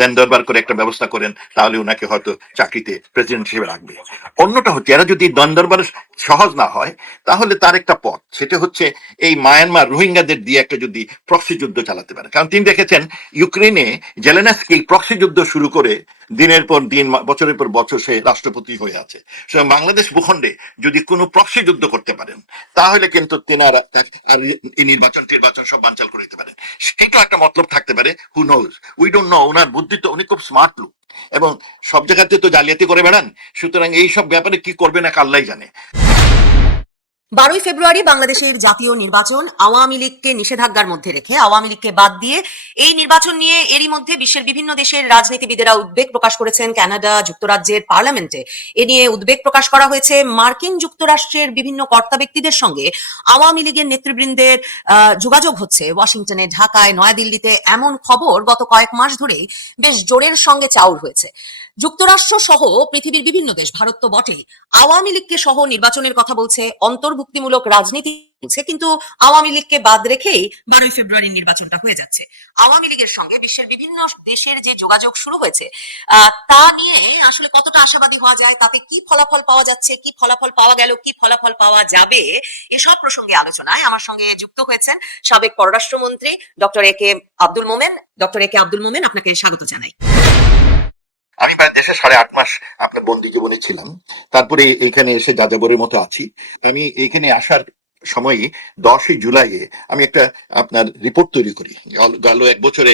দেন দরবার করে একটা ব্যবস্থা করেন, তাহলে ওনাকে হয়তো চাকরিতে প্রেসিডেন্ট হিসেবে রাখবে। অন্যটা হচ্ছে এরা যদি দেন দরবার সহজ না হয়, তাহলে তার একটা পথ, সেটা হচ্ছে এই মায়ানমার রোহিঙ্গাদের দিয়ে একটা যদি প্রক্সি যুদ্ধ চালাতে পারে। কারণ তিনি দেখেছেন ইউক্রেনে জেলেনস্কি প্রক্সি যুদ্ধ শুরু করে দিনের পর দিন, বছরের পর বছর সে রাষ্ট্রপতি হয়ে আছে। বাংলাদেশ ভূখণ্ডে যদি কোনো প্রক্সি যুদ্ধ করতে পারেন, তাহলে কিন্তু তেনার আর এই নির্বাচন সব বানচাল করে দিতে পারেন। সেটা একটা মতলব থাকতে পারে, who knows, we don't know. ওনার বুদ্ধি তো, উনি খুব স্মার্ট লোক এবং সব জায়গাতে তো জালিয়াতি করে বেড়ান, সুতরাং এই সব ব্যাপারে কি করবে না আল্লাহই জানে। 12ই ফেব্রুয়ারি বাংলাদেশের জাতীয় নির্বাচন, আওয়ামী লীগকে নিষেধাজ্ঞার মধ্যে রেখে আওয়ামী লীগকে বাদ দিয়ে এই নির্বাচন নিয়ে এরই মধ্যে বিশ্বের বিভিন্ন দেশের রাজনীতিবিদেরা উদ্বেগ প্রকাশ করেছেন। কানাডা, যুক্তরাজ্যের পার্লামেন্টে এ নিয়ে উদ্বেগ প্রকাশ করা হয়েছে। মার্কিন যুক্তরাষ্ট্রের বিভিন্ন কর্তা ব্যক্তিদের সঙ্গে আওয়ামী লীগের নেতৃবৃন্দের যোগাযোগ হচ্ছে। ওয়াশিংটনে, ঢাকায়, নয়াদিল্লিতে এমন খবর গত কয়েক মাস ধরেই বেশ জোরের সঙ্গে চাউর হয়েছে। যুক্তরাষ্ট্র সহ পৃথিবীর বিভিন্ন দেশ, ভারত তো বটেই, আওয়ামী লীগকে সহ নির্বাচনের কথা বলছে, অন্তর্ভুক্তিমূলক রাজনীতি বলছে, কিন্তু আওয়ামী লীগকে বাদ রেখেই 12ই ফেব্রুয়ারির নির্বাচনটা হয়ে যাচ্ছে। আওয়ামী লীগের সঙ্গে বিশ্বের বিভিন্ন দেশের যে যোগাযোগ শুরু হয়েছে, তা নিয়ে আসলে কতটা আশাবাদী হওয়া যায়, তাতে কি ফলাফল পাওয়া যাচ্ছে, কি ফলাফল পাওয়া গেল, কি ফলাফল পাওয়া যাবে, এসব প্রসঙ্গে আলোচনায় আমার সঙ্গে যুক্ত হয়েছেন সাবেক পররাষ্ট্রমন্ত্রী doctor A K Abdul Momen. Doctor A K Abdul Momen, আপনাকে স্বাগত জানাই। আমি প্রায় দেশে 8.5 মাস আপনার বন্দি জীবনে ছিলাম, তারপরে এখানে এসে যাযাবরের মতো আছি। আমি এখানে আসার সময় 10ই জুলাইয়ে আমি একটা আপনার রিপোর্ট তৈরি করি। গেল 1 বছরে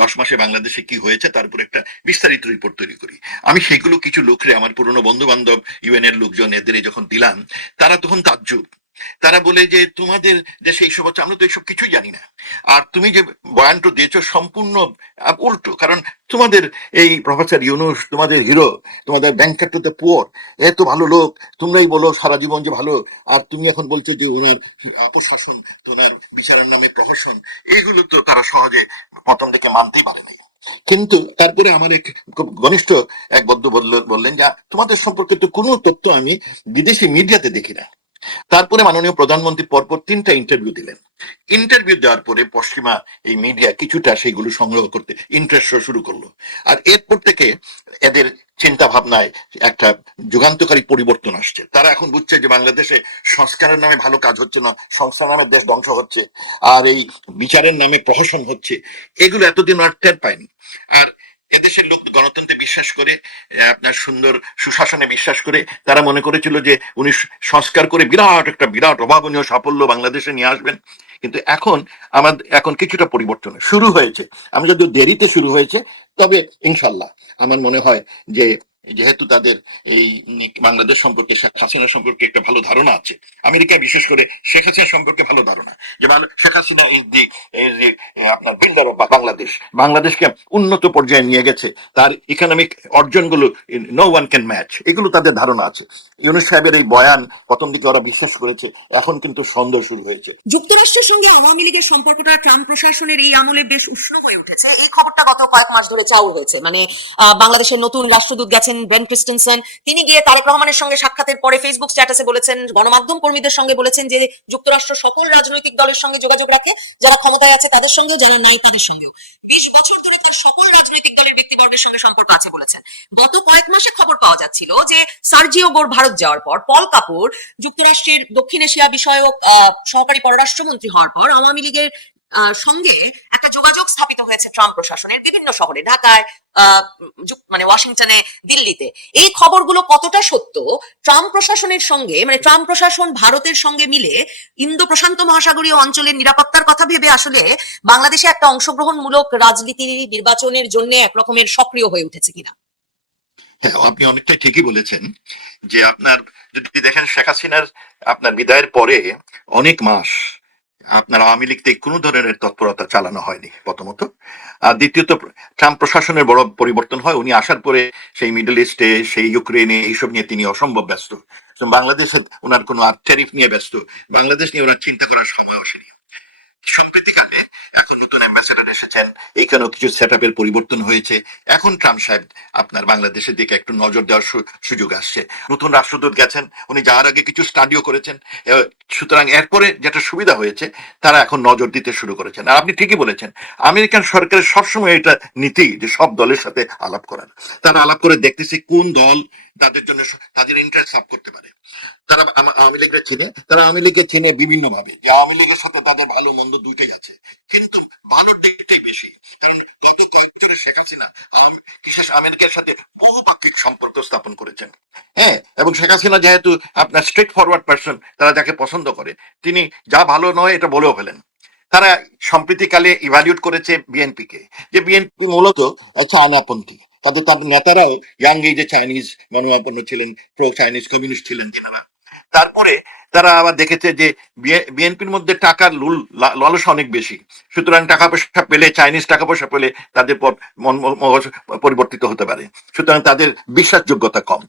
10 মাসে বাংলাদেশে কি হয়েছে তার উপর একটা বিস্তারিত রিপোর্ট তৈরি করি। আমি সেগুলো কিছু লোকরে, আমার পুরনো বন্ধু বান্ধব, ইউএন এর লোকজন, এদের যখন দিলাম, তারা তখন তাজ্জুব। তারা বলে যে তোমাদের দেশে এইসব হচ্ছে, আমরা তো এইসব কিছুই জানি না। আর তুমি যে বয়ানটা দিয়েছো সম্পূর্ণ উল্টো। কারণ তোমাদের এই প্রফেসর ইউনূস, তোমাদের হিরো, তোমাদের ব্যাংকার টু দ্য পুয়ার, এত ভালো লোক, তোমরাই বলো সারা জীবন যে ভালো, আর তুমি এখন বলছো যে ওনার অপশাসন, ওনার বিচারের নামে প্রহসন, এইগুলো তো তারা সহজে প্রথম থেকে মানতেই পারে নাই। কিন্তু তারপরে আমার এক খুব ঘনিষ্ঠ এক বন্ধু বললেন যে তোমাদের সম্পর্কে তো কোনো তথ্য আমি বিদেশি মিডিয়াতে দেখি না। তারপরে মাননীয় প্রধানমন্ত্রী পরপর 3টা ইন্টারভিউ দিলেন। ইন্টারভিউ দেওয়ার পরে পশ্চিমা এই মিডিয়া কিছুটা সেইগুলো সংগ্রহ করতে ইন্টারেস্ট শুরু করলো। আর এরপর থেকে এদের চিন্তা ভাবনায় একটা যুগান্তকারী পরিবর্তন আসছে। তারা এখন বুঝছে যে বাংলাদেশে সংস্কারের নামে ভালো কাজ হচ্ছে না, সংস্কার নামে দেশ ধ্বংস হচ্ছে, আর এই বিচারের নামে প্রহসন হচ্ছে। এগুলো এতদিন আর টের পায়নি। আর এদেশের লোক গণতন্ত্রে বিশ্বাস করে, আপনার সুন্দর সুশাসনে বিশ্বাস করে, তারা মনে করেছিল যে উনি সংস্কার করে বিরাট অভাবনীয় সাফল্য বাংলাদেশে নিয়ে আসবেন। কিন্তু এখন কিছুটা পরিবর্তন শুরু হয়েছে। আমি যদি দেরিতে শুরু হয়েছে, তবে ইনশাল্লাহ আমার মনে হয় যে যেহেতু তাদের এই বাংলাদেশ সম্পর্কে, শেখ হাসিনা সম্পর্কে একটা ভালো ধারণা আছে, আমেরিকা বিশেষ করে শেখ হাসিনা সম্পর্কে ভালো ধারণা, যে শেখ হাসিনা আপনার বিল্ডার অফ বাংলাদেশকে উন্নত পর্যায়ে নিয়ে গেছে, তার ইকোনমিক অর্জনগুলো নো ওয়ান ক্যান ম্যাচ, এগুলো তাদের ধারণা আছে। ইউনূস সাহেবের এই বয়ান প্রথম দিকে ওরা বিশ্বাস করেছে, এখন কিন্তু সন্দেহ শুরু হয়েছে। যুক্তরাষ্ট্রের সঙ্গে আওয়ামী লীগের সম্পর্কটা ট্রাম্প প্রশাসনের এই আমলে বেশ উষ্ণ হয়ে উঠেছে। এই খবরটা গত কয়েক মাস ধরে চাউর হয়েছে। মানে বাংলাদেশের নতুন রাষ্ট্রদূত গেছেন ব্রেন ক্রিস্টেনসেন, তিনি গিয়ে তারেক রহমানের সঙ্গে সাক্ষাতের পরে ফেসবুক স্ট্যাটাসে বলেছেন, গণমাধ্যম কর্মীদের সঙ্গে বলেছেন যে যুক্তরাষ্ট্র সকল রাজনৈতিক দলের সঙ্গে যোগাযোগ রাখে, যারা ক্ষমতায় আছে তাদের সঙ্গেও, যারা নাই তাদের সঙ্গেও। 20 বছর ধরে তার সকল রাজনৈতিক দলের ব্যক্তিবর্গের সঙ্গে সম্পর্ক আছে বলেছেন। গত কয়েক মাসে খবর পাওয়া যাচ্ছিল যে সার্জিও গোর ভারত যাওয়ার পর, পল কাপুর যুক্তরাষ্ট্রের দক্ষিণ এশিয়া বিষয়ক সহকারী পররাষ্ট্রমন্ত্রী হওয়ার পর আওয়ামী লীগের সঙ্গে একটা যোগাযোগ স্থাপিত হয়েছে ট্রাম্প প্রশাসনের বিভিন্ন শহরে, ঢাকায়, মানে ওয়াশিংটনে, দিল্লিতে। এই খবরগুলো কতটা সত্য? ট্রাম্প প্রশাসনের সঙ্গে, মানে ট্রাম্প প্রশাসন ভারতের সঙ্গে মিলে ইন্দো প্রশান্ত মহাসাগরীয় অঞ্চলের নিরাপত্তার কথা ভেবে আসলে বাংলাদেশে একটা অংশগ্রহণমূলক রাজনীতি নির্বাচনের জন্য একরকমের সক্রিয় হয়ে উঠেছে কিনা? হ্যাঁ, আপনি অনেকটাই ঠিকই বলেছেন যে আপনার যদি দেখেন শেখ হাসিনার আপনার বিদায়ের পরে অনেক মাস আপনার আওয়ামী লীগ থেকে কোনো ধরনের তৎপরতা চালানো হয়নি প্রথমত। আর দ্বিতীয়ত ট্রাম্প প্রশাসনের বড় পরিবর্তন হয়। উনি আসার পরে সেই মিডল ইস্টে, সেই ইউক্রেনে, এইসব নিয়ে তিনি অসম্ভব ব্যস্ত। বাংলাদেশে ওনার কোনো ট্যারিফ নিয়ে ব্যস্ত, বাংলাদেশ নিয়ে ওনার চিন্তা করার সময় আসেনি। সম্প্রতিকালে এখন নতুন অ্যাম্বাসেডর এসেছেন, এখানেও কিছু সেট আপের পরিবর্তন হয়েছে। এখন ট্রাম্প সাহেব আপনার বাংলাদেশের দিকে একটু নজর দেওয়ার সুযোগ আসছে। নতুন রাষ্ট্রদূত গেছেন, উনি যাওয়ার আগে কিছু স্টাডিও করেছেন। সুতরাং এরপরে যেটা সুবিধা হয়েছে, তারা এখন নজর দিতে শুরু করেছেন। আর আপনি ঠিকই বলেছেন, আমেরিকান সরকারের সবসময় এটা নীতি যে সব দলের সাথে আলাপ করার। তারা আলাপ করে দেখতেছে কোন দল তাদের জন্য তাদের ইন্টারেস্ট সার্ভ করতে পারে। তারা আওয়ামী লীগের চিনে, তারা আওয়ামী লীগের চিনে বিভিন্ন ভাবে, যে আওয়ামী লীগের সাথে তাদের ভালো মন্দ দুইটাই আছে, কিন্তু ভালোর দিকটাই বেশি। কারণ গত কয়েক বছরে শেখ হাসিনা বিশেষ আমেরিকার সাথে বহুপাক্ষিক সম্পর্ক স্থাপন করেছেন। হ্যাঁ, এবং শেখ হাসিনা যেহেতু আপনার স্ট্রেট ফরওয়ার্ড পার্সন, তারা যাকে পছন্দ করে তিনি যা ভালো নয় এটা বলেও ফেলেন। তারা সম্প্রতিকালে ইভ্যালুয়েট করেছে বিএনপি কে, যে বিএনপি মূলত চায়নাপন্থী। তাদের নেতারাও ইয়াং এজে চাইনিজ মনোভাবাপন্ন ছিলেন, প্রো চাইনিজ কমিউনিস্ট ছিলেন যারা। তারপরে তারা আবার দেখেছে যে বিএনপির মধ্যে টাকার লালসা অনেক বেশি, সুতরাং টাকা পয়সা পেলে, চাইনিজ টাকা পয়সা পেলে তাদের পর মগজ পরিবর্তিত হতে পারে, সুতরাং তাদের বিশ্বাসযোগ্যতা কম।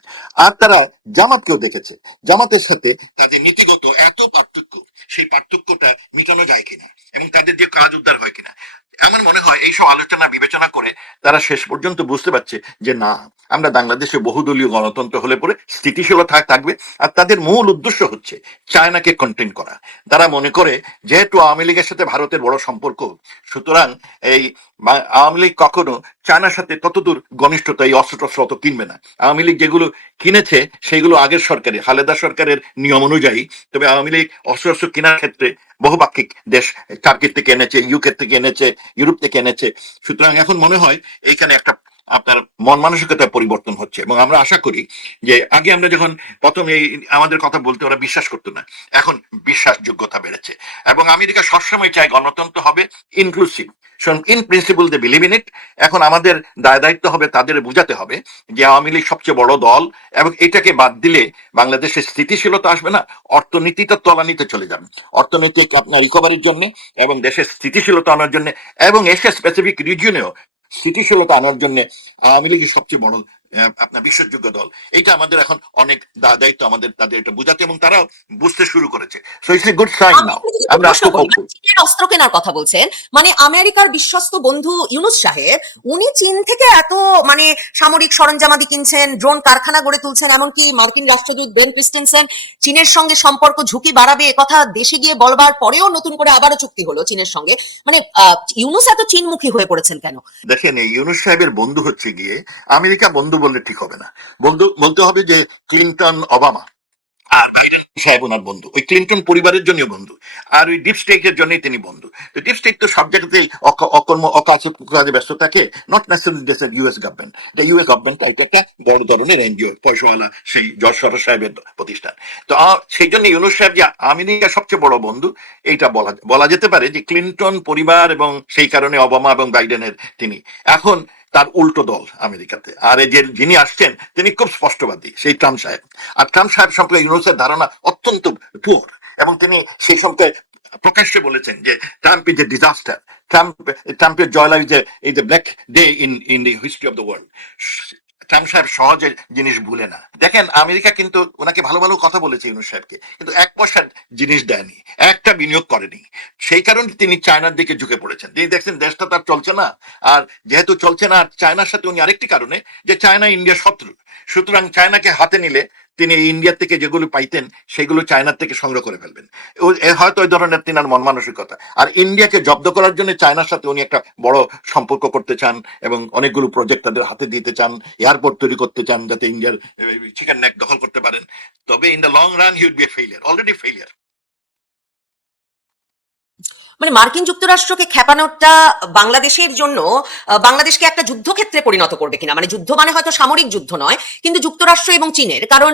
আর তারা জামাতকেও দেখেছে, জামাতের সাথে তাদের নীতিগত এত পার্থক্য, সেই পার্থক্যটা মেটানো যায় কিনা এবং তাদের যে কাজ উদ্ধার হয় কিনা। আমার মনে হয় এইসব আলোচনা বিবেচনা করে তারা শেষ পর্যন্ত বুঝতে পারছে যে না, আমরা বাংলাদেশে বহুদলীয় গণতন্ত্র হলে পরে স্থিতিশীলতা থাকবে। আর তাদের মূল উদ্দেশ্য হচ্ছে চায়নাকে কন্টেন করা। তারা মনে করে যেহেতু আওয়ামী লীগের সাথে ভারতের বড় সম্পর্ক, সুতরাং এই আওয়ামী লীগ কখনো চায়নার সাথে ততদূর ঘনিষ্ঠতা, এই অস্ত্র টস্ত্র অত কিনবে না। আওয়ামী লীগ যেগুলো কিনেছে সেগুলো আগের সরকারের, খালেদা সরকারের নিয়ম অনুযায়ী। তবে আওয়ামী লীগ অস্ত্র কেনার ক্ষেত্রে বহুপাক্ষিক দেশ, টার্কির থেকে এনেছে, ইউকে থেকে এনেছে, ইউরোপ থেকে এনেছে। সুতরাং এখন মনে হয় এইখানে একটা আপনার মন মানসিকতার পরিবর্তন হচ্ছে, এবং আমরা আশা করি যে আগে আমরা যখন প্রথম এই আমাদের কথা বলতে ওরা বিশ্বাস করতো না, এখন বিশ্বাসযোগ্যতা বেড়েছে। এবং আমেরিকা সবসময় চায় গণতন্ত্র হবে inclusive. In principle they believe in it. এখন আমাদের দায়িত্ব হবে তাদের বুঝাতে হবে যে আওয়ামী লীগ সবচেয়ে বড় দল, এবং এটাকে বাদ দিলে বাংলাদেশের স্থিতিশীলতা আসবে না, অর্থনীতিটা তলানিতে চলে যাবে। অর্থনৈতিক আপনার রিকভারির জন্য এবং দেশের স্থিতিশীলতা আনার জন্য এবং এশিয়া স্পেসিফিক রিজিয়নেও স্থিতিশীলতা আনার জন্য আওয়ামী লীগের সবচেয়ে বড় আপনার বিশ্বাসযোগ্য দল। এইটা আমাদের এখন অনেক দায়িত্ব আমাদের তাদের এটা বোঝাতে, এবং তারাও বুঝতে শুরু করেছে। So it's a good sign now. আমরা খুব হোপফুল। চীনের অস্ত্র কেনার কথা বলছেন, মানে আমেরিকার বিশ্বস্ত বন্ধু ইউনুস সাহেব, উনি চীন থেকে এত মানে সামরিক সরঞ্জামাদি কিনছেন, ড্রোন কারখানা গড়ে তুলছেন, এমনকি মার্কিন রাষ্ট্রদূত বেন ক্রিস্টেনসেন চীনের সঙ্গে সম্পর্ক ঝুঁকি বাড়াবে একথা দেশে গিয়ে বলবার পরেও নতুন করে আবারও চুক্তি হলো চীনের সঙ্গে। মানে ইউনুস এত চীনমুখী হয়ে পড়েছেন কেন? দেখেন, এই ইউনুস সাহেবের বন্ধু হচ্ছে গিয়ে আমেরিকা বন্ধু বললে ঠিক হবে না, বন্ধু বলতে হবে যে ক্লিন্টন, ওবামা আর বাইডেন সাহেব ওনার বন্ধু, ওই ক্লিন্টন পরিবারের জন্য বন্ধু, আর ওই ডিপ স্টেটের জন্যই তিনি বন্ধু। তো ডিপ স্টেট তো সব জায়গাতেই অকর্ম কাজে ব্যস্ত থাকে, নট নেসেসারি দেশের ইউএস গভর্নমেন্ট। ইউএস গভর্নমেন্ট এটা একটা বড় ধরনের এনজিও, পয়সাওয়ালা সেই জর্জ সরোজ সাহেবের প্রতিষ্ঠান। তো সেই জন্য ইউনুস সাহেব যে আমেরিকার সবচেয়ে বড় বন্ধু, এইটা বলা যেতে পারে যে ক্লিন্টন পরিবার, এবং সেই কারণে ওবামা এবং বাইডেনের তিনি এখন তার উল্টো দল আমেরিকাতে। আর এই যে যিনি আসছেন তিনি খুব স্পষ্টবাদী, সেই ট্রাম্প সাহেব। আর ট্রাম্প সাহেব সম্পর্কে ইউনুসের ধারণা অত্যন্ত পুয়ার, এবং তিনি সেই সম্পর্কে প্রকাশ্যে বলেছেন যে ট্রাম্প ইজ এ ডিজাস্টার। ট্রাম্পের জয়লাভ is a black day in the history of the world. Trump সাহেব সহজে জিনিস ভুলে না। দেখেন, আমেরিকা কিন্তু ওনাকে ভালো ভালো কথা বলেছে ইউনুস সাহেবকে, কিন্তু এক পয়সার জিনিস দেয়নি, একটা বিনিয়োগ করেনি। সেই কারণে তিনি চায়নার দিকে ঝুঁকে পড়েছেন। তিনি দেখছেন দেশটা তার চলছে না, আর যেহেতু চলছে না, চায়নার সাথে উনি আরেকটি কারণে, যে চায়না ইন্ডিয়ার শত্রু, সুতরাং চায়নাকে হাতে নিলে তিনি ইন্ডিয়ার থেকে যেগুলো পাইতেন সেগুলো চায়নার থেকে সংগ্রহ করে ফেলবেন। হয়তো ওই ধরনের তিনার মন মানসিকতা। আর ইন্ডিয়াকে জব্দ করার জন্য চায়নার সাথে উনি একটা বড় সম্পর্ক করতে চান, এবং অনেকগুলো প্রজেক্ট তাদের হাতে দিতে চান, এয়ারপোর্ট তৈরি করতে চান যাতে ইন্ডিয়ার চিকেন নেক দখল করতে পারেন। তবে in the long run he would be a failure, already failure. মানে মার্কিন যুক্তরাষ্ট্রকে খেপানোটা বাংলাদেশের জন্য বাংলাদেশকে একটা যুদ্ধক্ষেত্রে পরিণত করবে কিনা, মানে যুদ্ধ মানে হয়তো সামরিক যুদ্ধ নয়, কিন্তু যুক্তরাষ্ট্র এবং চীনের, কারণ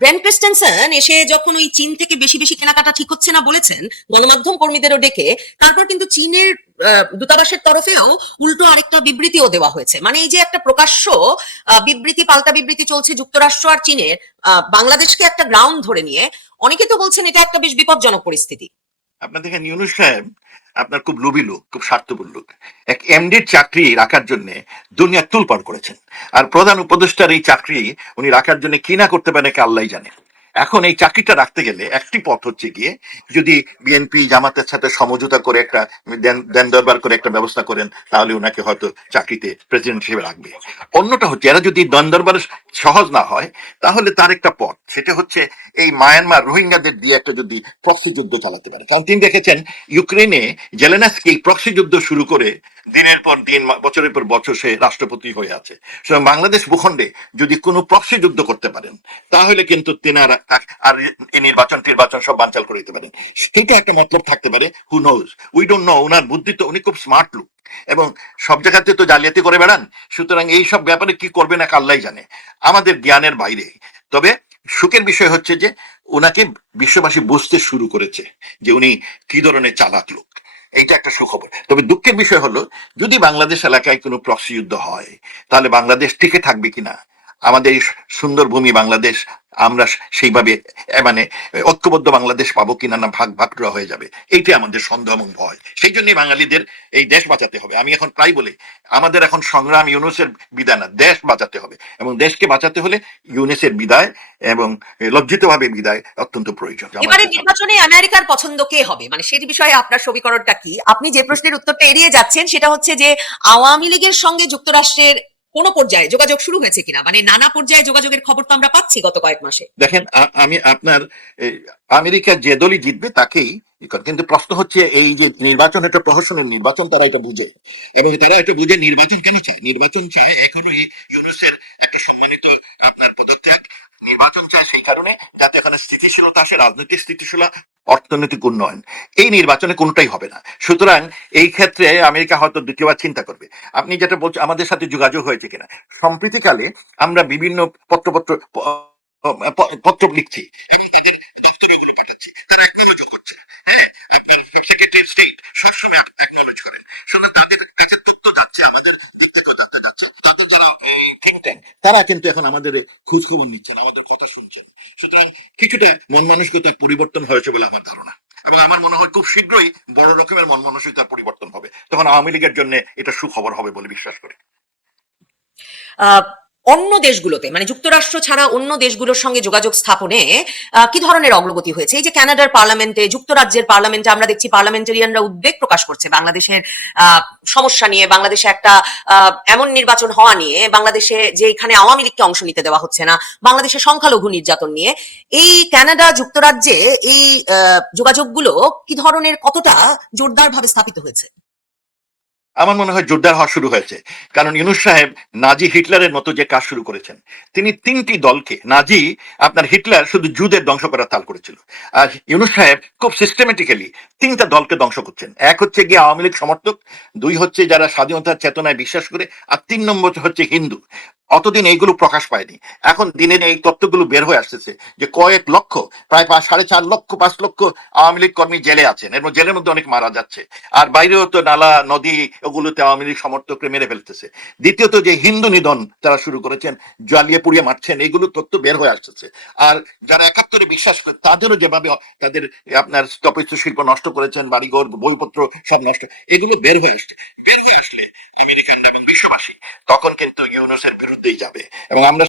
ব্রেন ক্রিস্টেনসেন এসে যখন ওই চীন থেকে বেশি বেশি কেনাকাটা ঠিক হচ্ছে না বলেছেন গণমাধ্যম কর্মীদেরও ডেকে, তারপর কিন্তু চীনের দূতাবাসের তরফেও উল্টো আরেকটা বিবৃতিও দেওয়া হয়েছে। মানে এই যে একটা প্রকাশ্য বিবৃতি পাল্টা বিবৃতি চলছে যুক্তরাষ্ট্র আর চীনের, বাংলাদেশকে একটা গ্রাউন্ড ধরে নিয়ে, অনেকে তো বলছেন এটা একটা বেশ বিপজ্জনক পরিস্থিতি। আপনার দেখেন, ইউনুস সাহেব আপনার খুব লোভী লোক, খুব স্বার্থপর লোক। এক এমডির চাকরি রাখার জন্য দুনিয়া তুলপাড় করেছেন, আর প্রধান উপদেষ্টার এই চাকরি উনি রাখার জন্য কি না করতে পারেন কে আল্লাহ জানে। এখন এই চাকরিটা রাখতে গেলে একটি পথ হচ্ছে গিয়ে যদি বিএনপি জামাতের সাথে সমঝোতা করে একটা দেন দরবার করে একটা ব্যবস্থা করেন, তাহলে ওনাকে হয়তো চাকরিতে প্রেসিডেন্ট হিসেবে রাখবে। অন্যটা হচ্ছে এরা যদি দেন দরবার সহজ না হয়, তাহলে তার একটা পথ, সেটা হচ্ছে এই মায়ানমার রোহিঙ্গাদের দিয়ে একটা যদি প্রক্সি যুদ্ধ চালাতে পারে। কারণ তিনি দেখেছেন ইউক্রেনে জেলেনস্কি প্রক্সি যুদ্ধ শুরু করে দিনের পর দিন বছরের পর বছর সে রাষ্ট্রপতি হয়ে আছে। সুতরাং বাংলাদেশ ভূখণ্ডে যদি কোনো প্রক্সি যুদ্ধ করতে পারেন, তাহলে কিন্তু তেনারা আর এই নির্বাচন সব বানচাল করে দিতে পারেন। সেটা একটা মতলব থাকতে পারে, who knows, we don't know. ওনার বুদ্ধি তো, উনি খুব স্মার্ট লোক এবং সব জায়গাতে তো জালিয়াতি করে বেড়ান। সুতরাং এই সব ব্যাপারে কি করবে না আল্লাহ জানে, আমাদের জ্ঞানের বাইরে। তবে সুখের বিষয় হচ্ছে যে ওনাকে বিশ্ববাসী বুঝতে শুরু করেছে যে উনি কি ধরনের চালাক লোক। এইটা একটা সুখবর। তবে দুঃখের বিষয় হলো, যদি বাংলাদেশ এলাকায় কোনো প্রক্সি যুদ্ধ হয়, তাহলে বাংলাদেশ টিকে থাকবে কিনা, আমাদের এই সুন্দর ভূমি বাংলাদেশ, আমরা সেইভাবে মানে ঐক্যবদ্ধ বাংলাদেশ পাবো কিনা, না ভাগ ভাগ হয়ে যাবে, এইটা আমাদের সন্দেহ এবং ভয়। সেই জন্যই বাঙালিদের এই দেশ বাঁচাতে হবে। আমি এখন প্রায় বলি, আমাদের এখন সংগ্রাম ইউনুসের বিদায় না, দেশ বাঁচাতে হবে। এবং দেশকে বাঁচাতে হলে ইউনুসের বিদায় এবং লজ্জিতভাবে বিদায় অত্যন্ত প্রয়োজন। এবারে নির্বাচনে আমেরিকার পছন্দ কে হবে, মানে সেই বিষয়ে আপনার সমীকরণটা কি? আপনি যে প্রশ্নের উত্তরটা এড়িয়ে যাচ্ছেন সেটা হচ্ছে যে আওয়ামী লীগের সঙ্গে যুক্তরাষ্ট্রের কোন পর্যায়ে যোগাযোগ শুরু হয়েছে কিনা, মানে নানা পর্যায়ে যোগাযোগের খবর তো আমরা পাচ্ছি গত কয়েক মাসে। দেখেন, আমি আপনার আমেরিকা যে দলই জিতবে তাকেই, কিন্তু প্রশ্ন হচ্ছে এই যে নির্বাচন, একটা প্রহসনের নির্বাচন, তারা এটা বুঝে। এবং তারা এটা বুঝে নির্বাচন কেন চায়। নির্বাচন চায় এখনো ইউনুসের একটা সম্মানিত আপনার পদত্যাগ। নির্বাচন চায় সেই কারণে যাতে এখানে স্থিতিশীলতা আসে, রাজনৈতিক স্থিতিশীলতা, অর্থনৈতিক উন্নয়ন। এই নির্বাচনে কোনটাই হবে না। সুতরাং এই ক্ষেত্রে আমেরিকা হয়তো দ্বিতীয়বার চিন্তা করবে। আপনি যেটা বলছেন আমাদের সাথে যোগাযোগ হয়েছে কিনা, সম্প্রতিকালে আমরা বিভিন্ন পত্র লিখছি, তাদের দপ্তরগুলো পাঠাচ্ছি, তারা অ্যাকনোলেজ করছে। হ্যাঁ, আপনার সেক্রেটারি স্টেট সবসময় অ্যাকনোলেজ করেন। সুতরাং তাদের কাছে তথ্য যাচ্ছে, আমাদের ব্যক্তিগত তথ্য যাচ্ছে। তাদের যারা থিঙ্ক ট্যাঙ্ক, তারা কিন্তু এখন আমাদের খোঁজ খবর নিচ্ছেন, আমাদের কথা শুনছেন। সুতরাং কিছুটা মন মানসিকতার পরিবর্তন হয়েছে বলে আমার ধারণা। এবং আমার মনে হয় খুব শীঘ্রই বড় রকমের মন মানসিকতার পরিবর্তন হবে। তখন আওয়ামী লীগের জন্য এটা সুখবর হবে বলে বিশ্বাস করি। অন্য দেশগুলোতে, মানে যুক্তরাষ্ট্র ছাড়া অন্য দেশগুলোর সঙ্গে যোগাযোগ স্থাপনে কি ধরনের অগ্রগতি হয়েছে? এই যে কানাডার পার্লামেন্টে, যুক্তরাজ্যের পার্লামেন্টে আমরা দেখছি পার্লামেন্টারিয়ানরা উদ্বেগ প্রকাশ করছে বাংলাদেশের সমস্যা নিয়ে, বাংলাদেশে একটা এমন নির্বাচন হওয়া নিয়ে, বাংলাদেশে যে এখানে আওয়ামী লীগকে অংশ নিতে দেওয়া হচ্ছে না, বাংলাদেশের সংখ্যালঘু নির্যাতন নিয়ে। এই কানাডা যুক্তরাজ্যে এই যোগাযোগগুলো কি ধরনের, কতটা জোরদার ভাবে স্থাপিত হয়েছে? আমার মনে হয় জোরদার হওয়া শুরু হয়েছে। কারণ ইউনুস সাহেব নাজি হিটলারের মতো যে কাজ শুরু করেছেন, তিনি তিনটি দলকে, নাজি আপনার হিটলার শুধু জুদের ধ্বংস করার তাল করেছিল, আর ইউনুস সাহেব খুব সিস্টেমেটিক্যালি তিনটা দলকে ধ্বংস করছেন। এক হচ্ছে গিয়ে আওয়ামী লীগ সমর্থক, দুই হচ্ছে যারা স্বাধীনতার চেতনায় বিশ্বাস করে, আর তিন নম্বর হচ্ছে হিন্দু। অতদিন এইগুলো প্রকাশ পায়নি, এখন দিনের এই তথ্যগুলো বের হয়ে আসতেছে যে কয়েক লক্ষ, প্রায় 4.5 লক্ষ 5 লক্ষ আওয়ামী লীগ কর্মী জেলে আছেন, এবং জেলের মধ্যে অনেক মারা যাচ্ছে। আর বাইরেও তো নালা নদী ওগুলোতে আওয়ামী লীগ সমর্থকরা মেরে ফেলতেছে। দ্বিতীয়ত যে হিন্দু নিধন তারা শুরু করেছেন, জ্বালিয়ে পুড়িয়ে মারছেন, এইগুলো তথ্য বের হয়ে আসতেছে। আর যারা 71-এ বিশ্বাস করে, তাদেরও যেভাবে তাদের আপনার স্থাপত্য শিল্প নষ্ট করেছেন, বাড়িঘর বইপত্র সব নষ্ট, এগুলো বের হয়ে আসছে। বের হয়ে আসলে আমেরিকান এবং বিশ্ববাসী তখন কিন্তু ইউনুসের বিরুদ্ধেই যাবে। এবং আমরা